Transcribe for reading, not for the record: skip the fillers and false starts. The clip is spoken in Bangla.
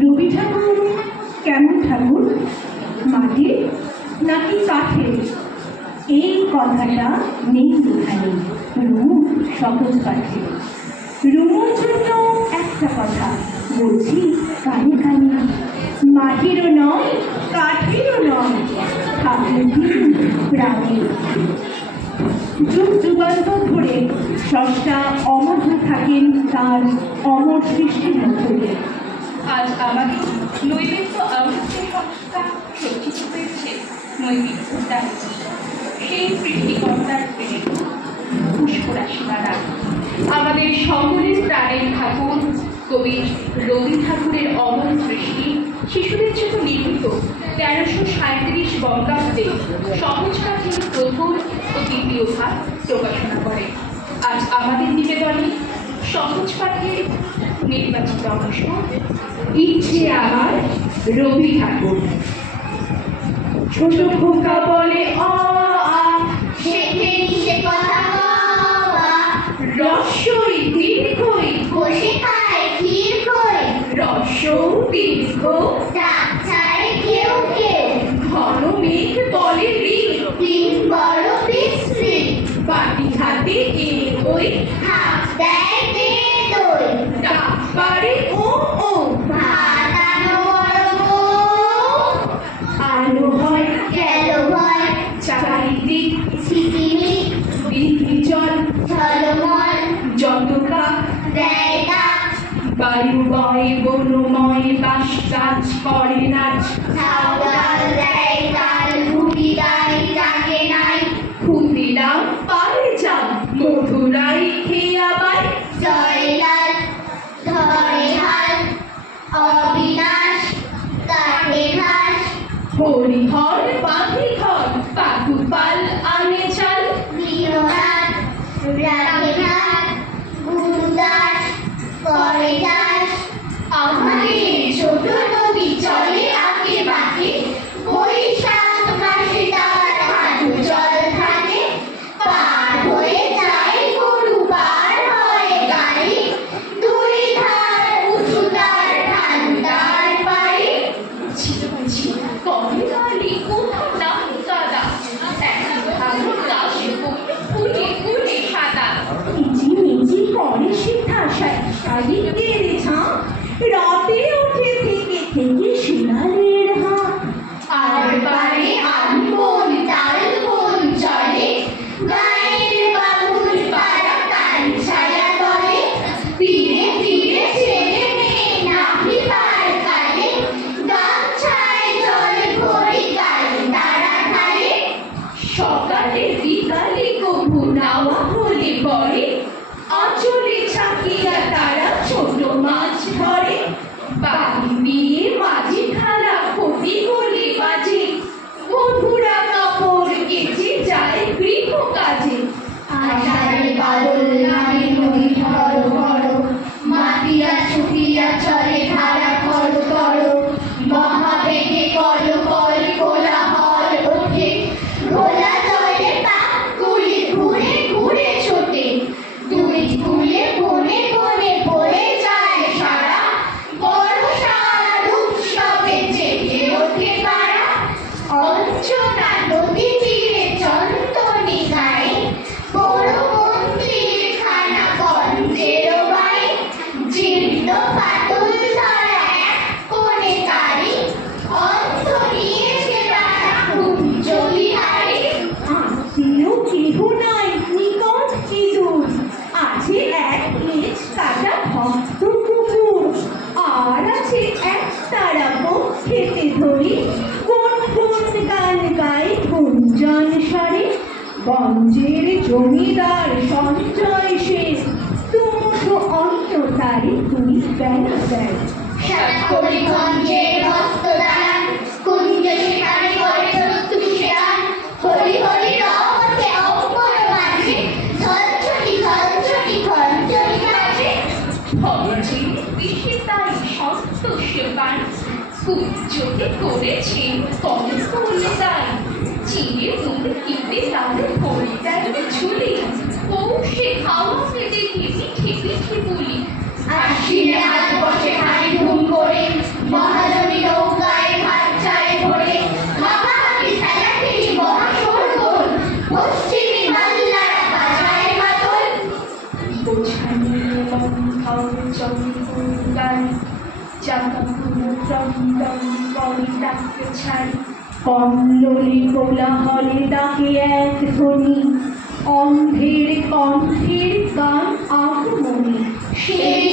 রবি ঠাকুর কেমন ঠাকুর, মাটির নাকি কাঠের? এই কথাটা নেই এখানে, রূপ সহজ পাঠে। রুমুর জন্য একটা কথা বলছি কানে কানে, মাটিরও নয় কাঠেরও নয়, ঠাকুর প্রাণে। যুগ যুগান্তর ধরে স্রষ্টা অমর থাকেন তার অমর সৃষ্টির মধ্যে। আজ আমাদের নৈবেদ্য আলোচ্যের সংস্থা সজ্জিত হয়েছে নৈবেদ্যতার সেই সৃষ্টিকর্তার প্রেরিত পুষ্পরাশি দ্বারা। আমাদের সকলের প্রাণের ঠাকুর কবি রবি ঠাকুরের অমর সৃষ্টি শিশুদের জন্য লিখিত 1337 বঙ্গাব্দে সহজ পাঠের প্রথম ও দ্বিতীয় ভাগ প্রকাশনা করে। আজ আমাদের নিবেদনে সহজ পাঠের নির্বাচিত অংশ ইচ্ছে আমার রবি ঠাকুর। ছোট খোকা বলে অ আ, শেখেনি সে কথা কওয়া, রস্যই দীর্ঘই বসে খায় ক্ষীর খই, রস্যৌ দীর্ঘ ডাক ছাড়ে কেউ কেউ, ঘন মেঘ বলে ঋণ, দিন বড় বিশ্রী, বাটি হাতে এ ওই হাত দেয় টেনে দই, ডাক পারে ও ও, ভাত আনো বড় বউ, আলো হয় গেল ভয়, চারিদিক ঝিকিমিক বিধি জল ঝলমল, যত কাক দেয় ডাক, বায়ু বয় বনময় বাস গাছ করে নাচ, ঝাউ ডাল দেয় তাল, ঘুটি গাই ডাকে নাই, ক্ষুদিরাম পারে যান মধুরাই খেয়া বাই, জয়লাল ধরে হাল, অবিনাশ কাটে ঘাস, হরিহর বাঁধে ঘর পাকুপাল আনে চাল, গৃহনাথ রাধে ঘাট, গুরুদাস করে দাস, আমাদের ছোট নদী চলে আঁকে বাঁকে, বৈশাখ মাসে তার হাঁটু জল থাকে, পার হয়ে যায় গরু পার হয় গাড়ি, দুই ধার উঁচু তার ঢালু তার পাড়ি, কবে গালি কোথাও নাই কাদা, একটা ভালো গাছ ফুলে ফুলে সাদা, মিচি মিচি করে সিদ্ধা শালিকের ঝাঁ, রাতে উঠে থেকে থেকে শিয়ালের হাঁ। আর পারে আনবন তাল বন চলে, গায়ের বাবুল পাড়া কান ছায়া তলে, ধীরে ধীরে ছেলে মেয়ে নাভি পার কালে, গামছায় জল ভরি গায়ে তারা ঢালে, সকালে বিকালে কবু নাওয়া হলে পরে, আঁচলে ছাকিয়া তারা ছোট মাছ ধরে, বাড়ি নিয়ে মাঝে খালা ক্ষতি হলে বাজে, বধুরা কাপড় কেচে যায় গৃহ কাজে, আষাঢ়ে বাদল নামে নদী ঝড় বড়, মাটিয়া শুকিয়া চলে ধারা খর তর, মহাবেগে কল কল কোলাহল ওঠে, ঘোলা জলে পাক গুলি ঘুরে ঘুরে ছোটে, দুই ফুলে বনে বনে বয়ে যায় সারা, বর্ষার উৎসবে জেগে ওঠে পাড়া, অঞ্চনা নদী তীরে চন্দনী গায়ে, বড় মন্দির খানা গঞ্জের বাই, জীর্ণ পাতল ধরা এক কোণে তারি, অর্থ নিয়েছে তারা খুব জলিহারি, আত্মীয় কেহ নাই নিকট কি দূর, আছে এক লেজ কাটা ভক্ত কুকুর, আর আছে এক তারা খেতে ধরি, কোন কোন গান গাই গুঞ্জন স্বরে, গঞ্জের জমিদার সঞ্চয় শেষ, তুমুঠো অন্য তারি তুই বেন দেয়। সাতকড়ি গঞ্জের হস্ত দান, কুঞ্জ সেখানে করে তুষার, হরি হরি রহমতে অঙ্গন মাঝে, ঝলঝলি ঝলঝলি ঘঞ্জলি কাজে, ভবজে পিসে তাই সন্তোষ পান, কুঞ্জতে করেছে কত কলতাই, চিড়ে মুড়ে কিনে তাদের পরিদায় ঝুলি, পৌষে খাওয়া পেতে মিঠে মিঠে বলি, আশ্বিনে হাত বসে হাড়ি ধুম করে, ঝড় জমি গাড়ি চাকাগুলো রঙি রঙি করে ডাকতে ছাড়ি কল্লোলে কোলাহলে ডাকে এক ধ্বনি, অন্ধের কণ্ঠের গান আগমনী। সেই